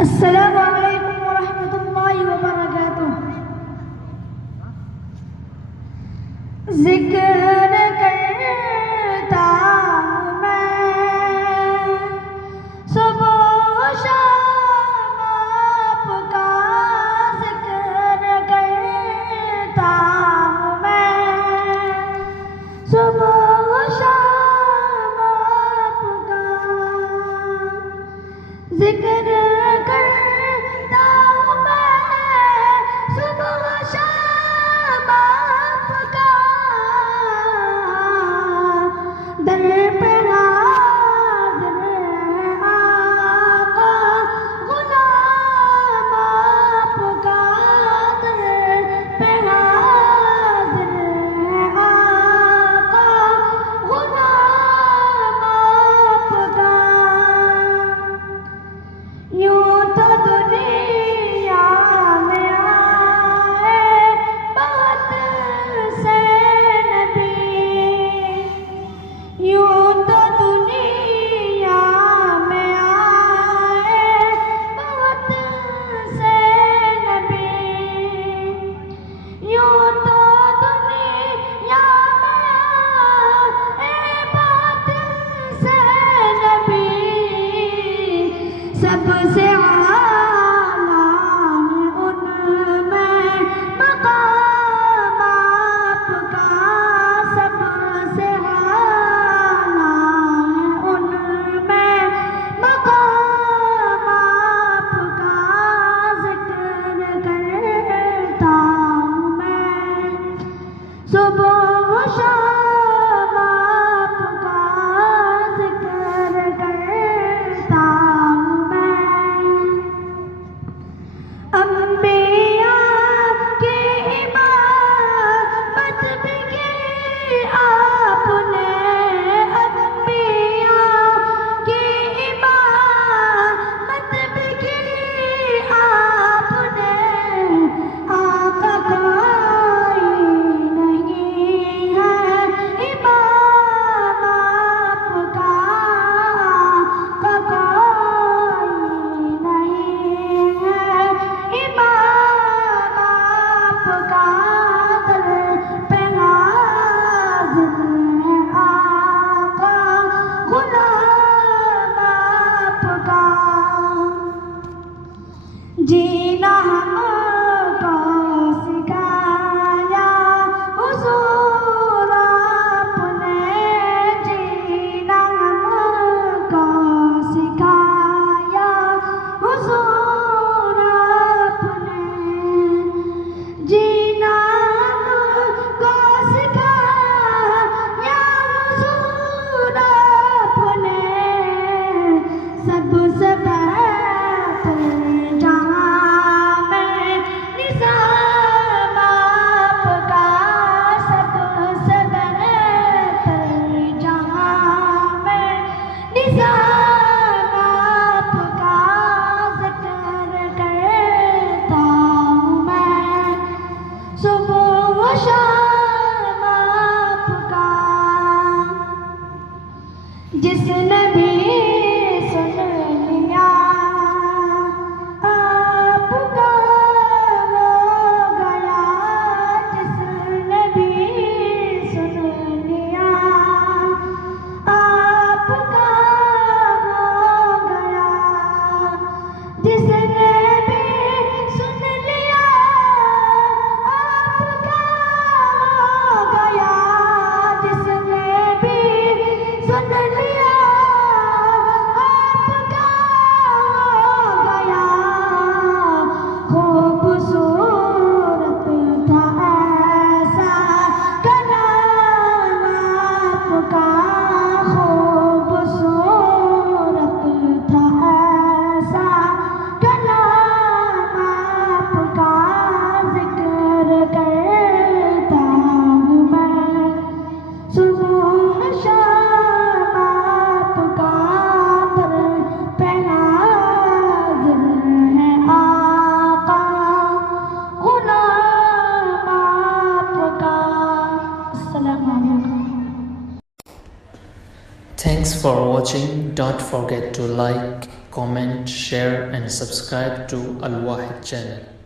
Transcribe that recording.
अस्सलामुअलैकुम वरहमतुल्लाहि वबरकातुह। जिक्र करता हूँ मैं सुबह शाम आपका, जिक्र करता हूँ मैं सुबह शाम आपका, जिक्र करता हूँ मैं सुबह शाम आपका, दर पे हाज़िर है आका गुलाम आपका, दर पे हाज़िर है आका गुलाम आपका। यूं तो दुनिया में आए बहुत से नबी, यूं तो दुनिया में आए बहुत से नबी, यूं तो दुनिया में आए बहुत से नबी, सबसे आला है उनमें मकाम आपका, सबसे आला है उनमें मकाम आपका, जिक्र करता हूँ मैं सुबह शाम आपका, जिक्र करता हूँ मैं। अम्बिया की इमामत भी की आपने, अम्बिया की इमामत भी की आपने, आका कोई नहीं है इमाम आपका, आका कोई नहीं है इमाम आपका, दर पे हाज़िर है आका गुलाम आपका। जीना हमको सिखाया हुज़ूर आपने, जीना हमको सिखाया हुज़ूर आपने, जीना हमको सिखाया हुज़ूर आपने, सबसे बेहतर जहाँ में निज़ाम आपका, सबसे बेहतर जहाँ में निज़ाम आपका, जिक्र करता हूँ मैं सुबह शाम आपका। जिसने भी सुन लिया आपका हो गया, जिसने भी सुन लिया आपका हो गया, जिसने भी सुन लिया आपका हो गया, जिसने भी सुन लिया आपका हो गया। खूबसूरत था ऐसा कलाम आपका, खूबसूरत था ऐसा कलाम आपका, जिक्र करता हूँ मैं सुबह शाम आपका, दर पे हाज़िर है आका गुलाम आपका। अस्सलामु अलैकुम। Thanks for watching. Don't forget to like, comment, share and subscribe to Al Wahid channel.